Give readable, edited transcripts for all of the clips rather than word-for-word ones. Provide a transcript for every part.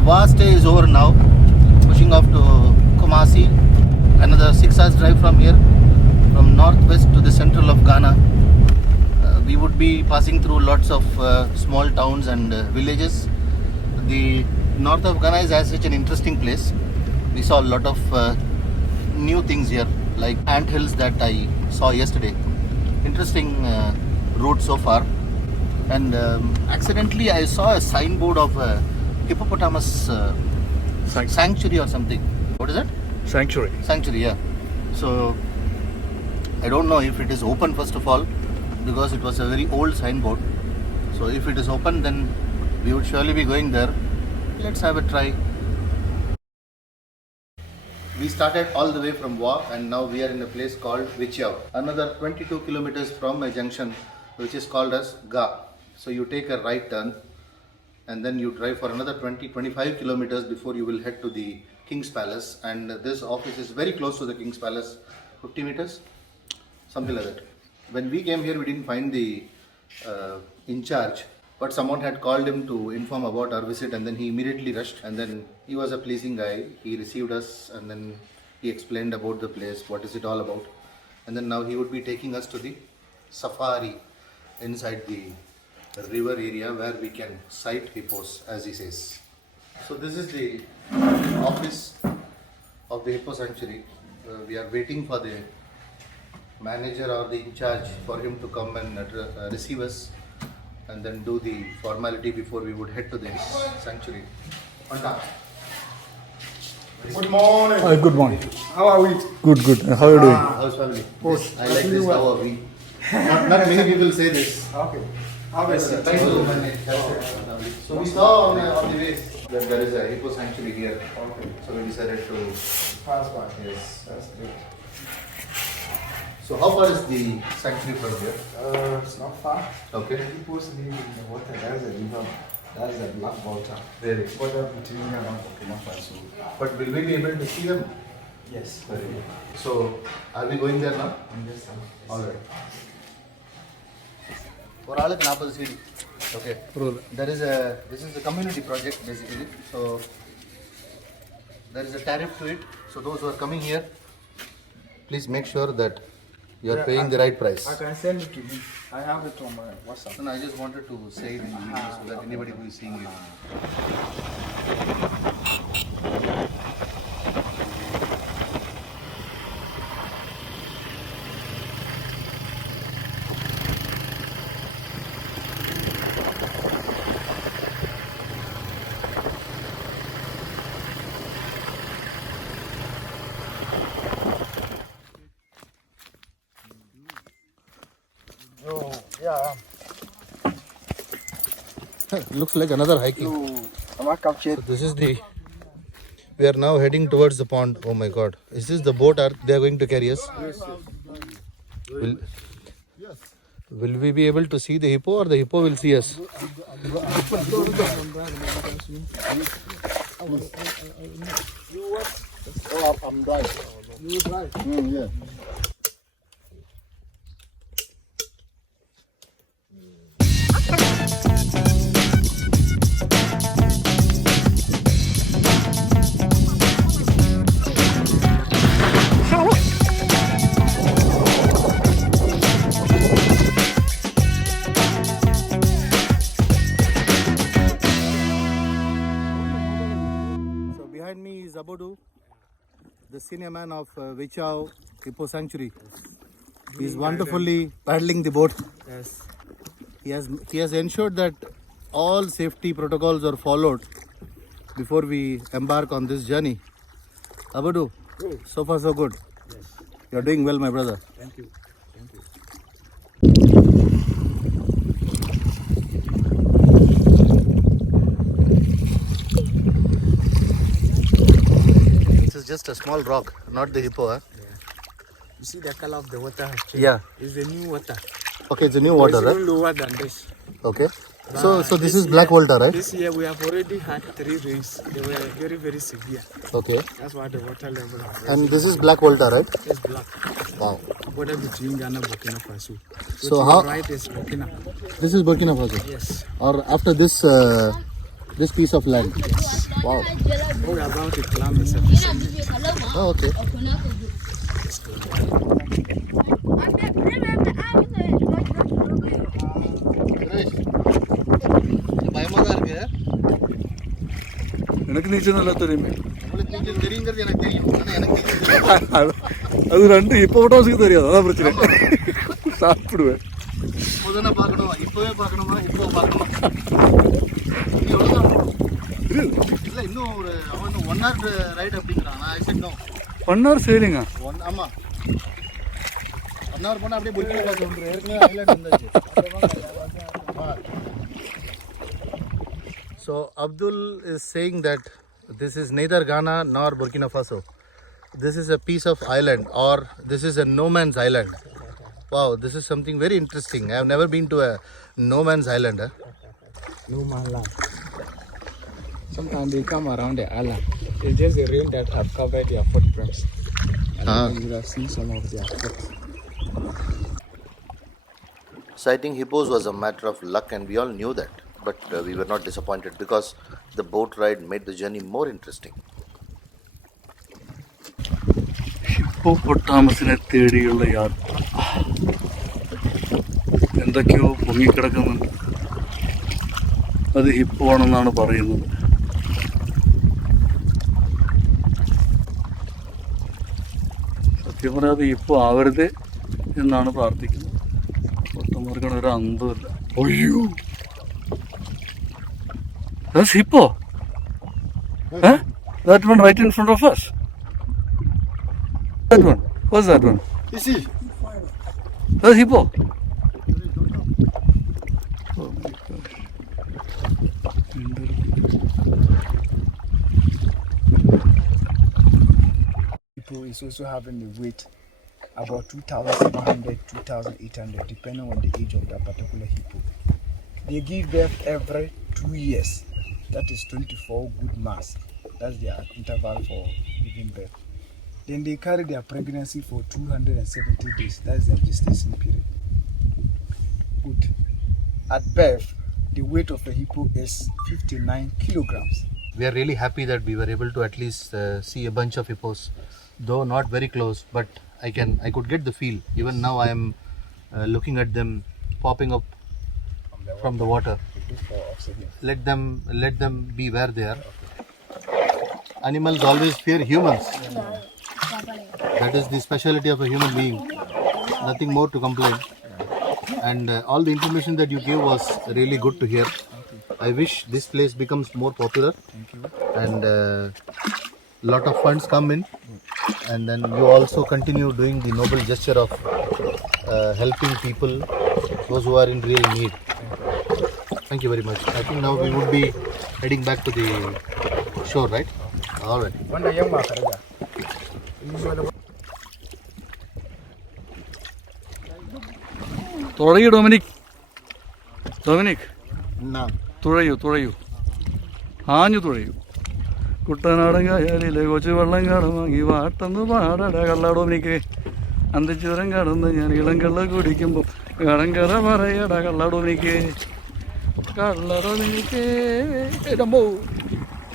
the vast day is over now. Pushing off to Kumasi. Another 6 hours drive from here, from northwest to the central of Ghana. We would be passing through lots of small towns and villages. The north of Ghana is as such an interesting place. We saw a lot of new things here, like ant hills that I saw yesterday. Interesting route so far. And accidentally I saw a signboard of a hippopotamus sanctuary or something. What is it? Sanctuary. Sanctuary, yeah. So I don't know if it is open first of all, because it was a very old signboard. So if it is open, then we would surely be going there. Let's have a try. We started all the way from Wa and now we are in a place called Vichau. Another 22 kilometers from a junction which is called as Ga. So you take a right turn and then you drive for another 20-25 kilometers before you will head to the King's Palace. And this office is very close to the King's Palace, 50 meters, something like that. When we came here, we didn't find the in charge, but someone had called him to inform about our visit, and then he immediately rushed. And then he was a pleasing guy. He received us and then he explained about the place, what is it all about. And then now he would be taking us to the safari inside the river area where we can sight hippos, as he says. So this is the office of the hippo sanctuary. We are waiting for the manager or the in charge for him to come and receive us and then do the formality before we would head to the sanctuary. Good morning. Hi, good morning. How are we? Good, good. How are you doing? How's family? Good. I like this. How are we? Not many people say this. Okay. How is it? Try to manage. So we saw on the way that there is a hippo sanctuary here. Okay. So we decided to Pass by. yes. That's great. So how far is the sanctuary from here? It's not far. Okay. People live in the water. That's a river. That's a black water. Really? Border between Ghana and Burkina Faso. But will we be able to see them? Yes. Very good. So are we going there now? Understand? All right. ஒரு ஆளுக்கு 40 CD. Okay. This is a community project basically. So there is a tariff to it. So those who are coming here, please make sure that you are paying the right price. I can send it to you. I have it on my WhatsApp. No, I just wanted to say it in English so that anybody who is seeing it. Oh, yeah. Looks like another hiking. I'm not captured. This is the. We are now heading towards the pond. Oh my God! Is this the boat? Are they going to carry us? Yes. Will we be able to see the hippo, or the hippo will see us? Oh, I'm driving. You drive? Yeah. So behind me is Abudu, the senior man of Vichau Hippo Sanctuary. He is wonderfully paddling the boat. Yes. He has ensured that all safety protocols are followed before we embark on this journey. Abudu, so far so good. Yes. You are doing well, my brother. Thank you. Thank you. This is just a small rock, not the hippo. Huh? You see the color of the water has changed? Yeah. It's the new water. Okay, it's a new water, It's right? even lower than this. Okay. So this is black water, right? This year we have already had 3 rains. They were very, very severe. Okay. That's why the water level has And this is black water, right? It's black. Wow. Border between Ghana and Burkina Faso. So to how- the right is Burkina. This is Burkina Faso. Yes. Or after this This piece of land. Wow. What about the clam is sufficient? Oh, okay. பயமா தான் இருக்கு. எனக்கு நீச்சல் நல்லா தெரியுமே. உங்களுக்கு நீச்சல் தெரியுங்கிறது எனக்கு தெரியும். ஆனா எனக்கு தெரியும். அது ரெண்டு இப்போ ஃபோட்டோஸுக்கு தெரியாது. அதான் பிரச்சனை. சாப்பிடுவேன். முதல்ல பார்க்கணும். இப்போவே பார்க்கணுமா? இப்போ பார்க்கணுமா? இல்லை இன்னும் ஒரு அவன் 1 hour ரைடு அப்படிங்கிறான். I said no. 1 hour sailing-ஆ? ஆமாம் 1 hour போனால் அப்படியே புர்கினா ஃபாசோ வந்துடும். ஏற்கனவே ஐலாண்ட் வந்தாச்சு. So Abdul is saying that this is neither Ghana nor Burkina Faso. This is a piece of island, or this is a no man's island. Wow, this is something very interesting. I have never been to a no man's island. No man land. Sometimes they come around the island. It's just the rain that have covered their footprints. And you would have seen some of their foot. Sighting hippos was a matter of luck, and we all knew that. But we were not disappointed because the boat ride made the journey more interesting. ഹിപ്പോപ്പൊട്ടാമസിനെ തേടിയുള്ള യാത്ര. എന്തൊക്കെയോ പൊങ്ങിക്കിടക്കുന്നുണ്ട്. അത് Hippo ആണെന്നാണ് പറയുന്നത്. സത്യം പറയാതെ Hippo ആവരുത് എന്നാണ് പ്രാർത്ഥിക്കുന്നത്. പൊട്ടന്മാർക്കാണ് ഒരു അന്തമില്ല. അയ്യോ, that's hippo. Huh? That one right in front of us. That one. What's that one? You see? That's hippo. Oh my gosh. Hippo is also having a weight about 2,700, 2,800, depending on the age of that particular hippo. They give birth every 2 years. That is 24 good mass. That's their interval for giving birth. Then they carry their pregnancy for 270 days. That's their gestation period. Good. At birth, the weight of a hippo is 59 kilograms. We are really happy that we were able to at least see a bunch of hippos, though not very close, but I could get the feel. Even now I am looking at them popping up from the water. Let them be where they are. Animals always fear humans. That is the specialty of a human being. Nothing more to complain. And all the information that you gave was really good to hear. I wish this place becomes more popular. And lot of funds come in. And then you also continue doing the noble gesture of helping people, those who are in real need. Thank you very much. I think now we would be heading back to the shore, right? All right. തുഴയൂ Dominic. Dominic Now. തുഴയൂ ആഞ്ഞു തുഴയൂ. കുട്ടനാടൻ കായലിലെ കൊച്ചു വെള്ളം കടമാങ്ങി വാട്ടെന്ന് പാടട കള്ള Dominic. അന്തിച്ചുരം കടന്ന് ഞാൻ ഇളം കള്ള കുടിക്കുമ്പോൾ കടങ്കറ പറയട കള്ള ഡൊമിനിക്ക്. കള്ള ഡൊമിനിക്ക് ഇടമ്പോ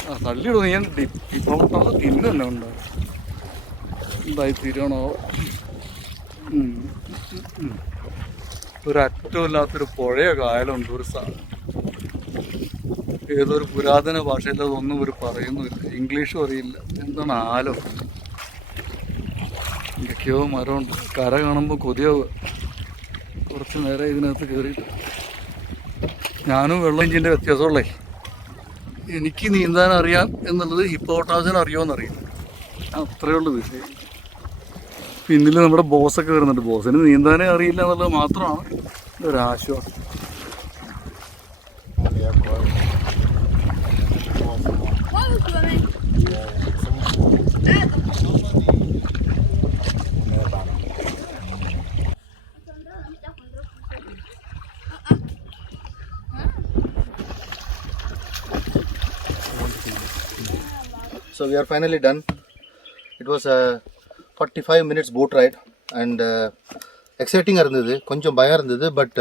ആ തള്ളിയിടൂ. ഞാൻ ഇപ്പം തിന്നു തന്നെ ഉണ്ടാവും. എന്തായി തീരണോ? ഒരു അറ്റമില്ലാത്തൊരു പുഴയോ കായലുണ്ട്. ഒരു സാധനം ഏതൊരു പുരാതന ഭാഷയിൽ അതൊന്നും ഒരു പറയുന്നുമില്ല. ഇംഗ്ലീഷും അറിയില്ല. എന്താണ് ആലോ? എന്തൊക്കെയോ മരമുണ്ട്. കര കാണുമ്പോൾ കൊതിയാവുക. കുറച്ച് നേരം ഇതിനകത്ത് കയറിയിട്ട് ഞാനും വെള്ളം ഇഞ്ചിൻ്റെ വ്യത്യാസമുള്ളേ. എനിക്ക് നീന്താൻ അറിയാം എന്നുള്ളത് ഹിപ്പോട്ടാസിന് അറിയുമോയെന്നറിയില്ല. അത്രയേ ഉള്ളൂ വിഷയം. പിന്നിൽ നമ്മുടെ ബോസൊക്കെ വരുന്നുണ്ട്. ബോസിന് നീന്താനേ അറിയില്ല എന്നുള്ളത് മാത്രമാണ് ഒരാശ്വാസം. So we are finally done. It was a 45 minutes boat ride and exciting இருந்தது. கொஞ்சம் பயம் இருந்தது, but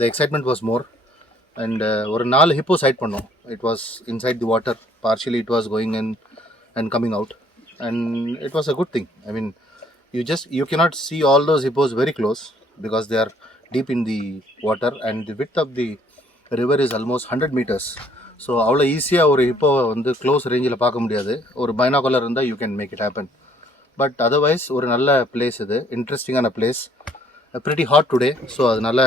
the excitement was more. and ஒரு 4 hippo sight பண்ணோம். It was inside the water, partially it was going in and coming out, and it was a good thing. I mean, you cannot see all those hippos very close because they are deep in the water, and the width of the river is almost 100 meters. So அவ்வளோ ஈஸியாக ஒரு ஹிப்போவை வந்து close ரேஞ்சில் பார்க்க முடியாது. ஒரு binocular இருந்தால் you can make it happen. But otherwise ஒரு நல்ல பிளேஸ் இது, இன்ட்ரெஸ்டிங்கான place. pretty hot today, so அதனால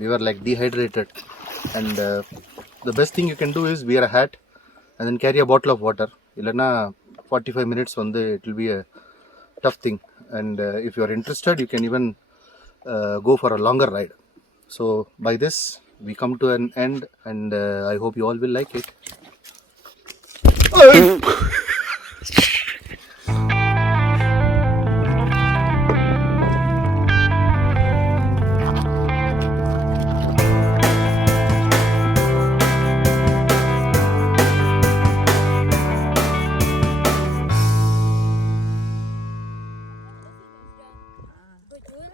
we were like dehydrated, and the best thing you can do is wear a hat and then carry a bottle of water. இல்லைன்னா 45 minutes வந்து it will be a tough thing, and if you are interested you can even go for a longer ride. So by this we come to an end, and I hope you all will like it. Betul?